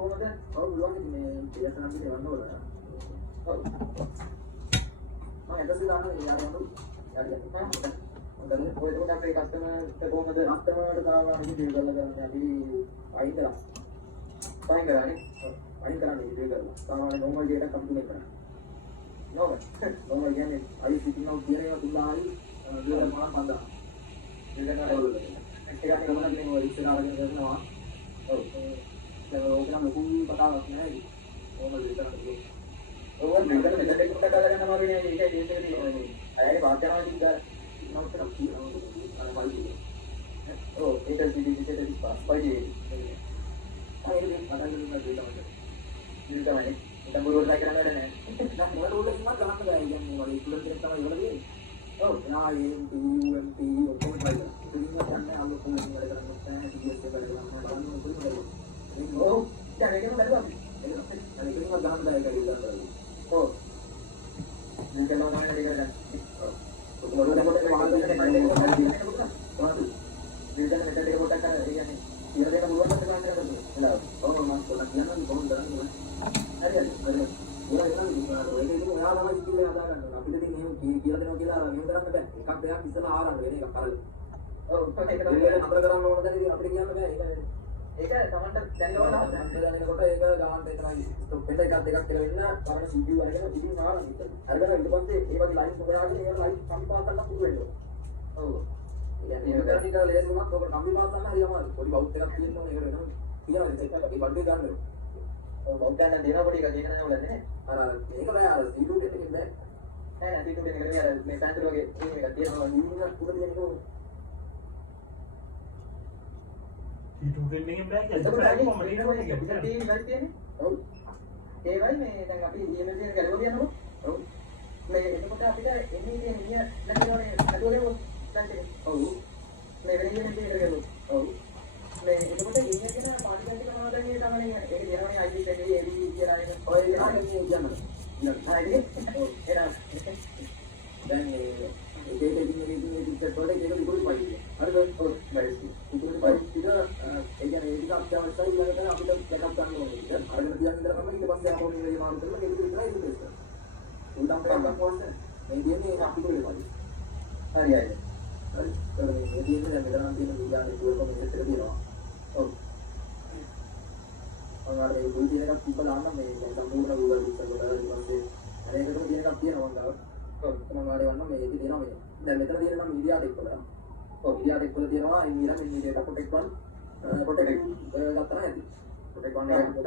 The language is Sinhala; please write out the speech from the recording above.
කොහොමද? ඔව් පුළුවන් ඉතින් මේ පියසනම් පිට යන්න ඕන. ඔව්. මම ඇඩ්‍රස් එක දාන්න යාළුවෝ. යාළුවෝ. හොඳයි. ඔය එතකොට අපේ කස්ටමර්ට කොහොමද? කස්ටමර්ට තාම ඉතින් ඩීල් කරලා ගන්න අපි අයින් කරා. අයින් කරානේ. ඔව්. අයින් කරන්නේ ඩීල් කරලා. සාමාන්‍ය normal data කම්පියුටර් කරා. normal. normal කියන්නේ අයි සිටිනව කියන ඒවා තුනයි ඩීල් කරනවා මන්දා. ඩීල් කරනවා. ඒකත් කොහොමද මේ ඔය ඉස්සර අරගෙන කරනවා. ඔව්. ඒක නම් ලොකු කතාවක් නෑ. normal data කරන්නේ. ඔව් ඩීල් කරලා මෙතන එකට කතා කරගෙන අමාරු නේ. ඒකයි දේශ එකේ තියෙන්නේ. අයගේ වාක්‍ය කරනවා ඉතින් නෝට් එකක් කියනවා අර වයිදී. ඔව් ඒක සිටිසිට ඉස්පස් වයිදී. ඒක මතන් ගන්න දෙයක් තමයි. ඩීල් තමයි. දැන් බොරුවට කරන්න වැඩ නෑ. දැන් මොන රූල් එකකින්වත් ගහන්න බෑ. කියන්නේ වල ඉක්ලන්ට් එක තමයි ඉවර වෙන්නේ. ඔව් නායිම් UMP ඔක්කොම බලන්න. ඉතින් ගන්න අලු කොහොමද වැඩ කරන්නේ නැහැ. DSS වැඩ කරනවා බලන්න මොකද කරන්නේ. ඔව් දැන් ඒකම බලන්න. ඒකම ගහන්න බෑ ඒක ඉල්ලන්න. ඔව්. මේක නෝ මොනවද කරන්නේ. ඔව්. මොකද මොකද මහල් දෙන්නේ බයිලේ කොහොමද දිනන්නේ කොහොමද? කොහොමද? විද්‍යාව මෙතන එක පොට්ටක් කරලා ඒ කියන්නේ කියලා දෙන්න පුළුවන් නම් ගන්න කරන්නේ. ඔව් මම කියනවා කොහොමද කරන්නේ. හරියට. හරියට. ඔයා එනවා ඔය දෙක ඔයාලම ඉතින් හදා ගන්නවා. අපිට ඉතින් එහෙම කියලා දෙනවා කියලා මෙහෙම කරන්න බෑ. එකක් දෙයක් ඉස්සලා ආරන්න වෙන එකක් කරලා. ඔව් ඒක තමයි නතර කරන්න ඕන දැන් ඉතින් අපිට කියන්න බෑ. ඒක තමන්ට දැනගන්න ඕන. දැන් එනකොට ඒක ගාන්න එතනයි ස්ටොප් වෙන එකක් දෙකක් කියලා වෙන්න කරන CPU අරගෙන ඉතින් ආරන්න ඉතින්. අරගෙන ඊට පස්සේ ඒ වගේ ලයින්ස් හොයාගෙන ඒක ලයින් කම්පි පාස් කරන්න පුළුවන් වෙනවා. ඔව්. يعني මේක කරන්නේ කියලා ලේසි වුණත් ඔක කම්පි පාස් කරන්න හරි අමාරුයි. පොඩි බවුට් එකක් තියෙන්න ඕනේ ඒකට එනවා. කියලා ඒක අපි බඩේ ගන්න. ඔව් බවුට් ගන්න දෙනවා පොඩි එකක් දෙන්න නෑ බලන්නේ. අර මේක බෑ අර C2 එකකින් බෑ. නෑ නෑ C2 එකකින් නෙවෙයි අර මේ සැන්ටර් වගේ මේක තියෙනවා නිවින පුර තියෙනවා. C2 එකකින් බෑ කියලා. ඒක කොහොමද ටීවී වැඩි තියෙන්නේ? ඔව්. ඒවයි මේ දැන් අපි ඊමේල් තියෙන ගැලුව දිනනවා. ඔව්. මේ එතකොට අපිට එන්නේ නිය නැතිවනේ නැතුවනේ දැන් ඔව්. මේ වෙනින් තියෙන ගැලුව. ඔව්. මේ එතකොට ඉන්නේ කියන පාටි ගැටි කරනවා දැන් මේ තමයි ඒක දෙනවනේ ID එකේ AD කියලා එන ඔය ඉන්නේ කියන්නේ. හරිද? ඔව්. එහෙනම් දැන් ඒක ඉන්නේ පිටට වල ඒක විකුණු පයිද. හරිද? ඔව්. බයිස්. විකුණු පයිද ඒ කියන්නේ ඒක අත්‍යවශ්‍යයි වගේ අපිට බෑකප් ගන්න ඕනේ. අරගෙන තියන්න ඉඳලා තමයි ඊට පස්සේ ආපහු මේ මාරු කරලා ඒක විතරයි ඉන්නේ. උන්ටම් කරන්න ඕනේ. මේ දෙන්නේ අපිට වෙලයි. හරියයි. හරි. මේ දෙන්නේ දැන් මෙතන තියෙන විද්‍යාවේ දුරකම මෙහෙට තියෙනවා. ඔව්. අර ඒ බුද්ධි එකක් තිබ්බලා නම් මේ සම්පූර්ණ Google පිටසල වල ඊට පස්සේ අර ඒකටම තියෙන එකක් තියෙනවා වන්දාව. ඔව්. තමයි වන්න මේක දෙනවා මේ. දැන් මෙතන තියෙන නම් මීඩියා ටෙක් වල. ඔව් මීඩියා ටෙක් වල තියෙනවා ඊළඟ මීඩියා ටෙක් 1 ප්‍රොටෙක්ට් ගත්තා නැති. ප්‍රොටෙක්ට් 1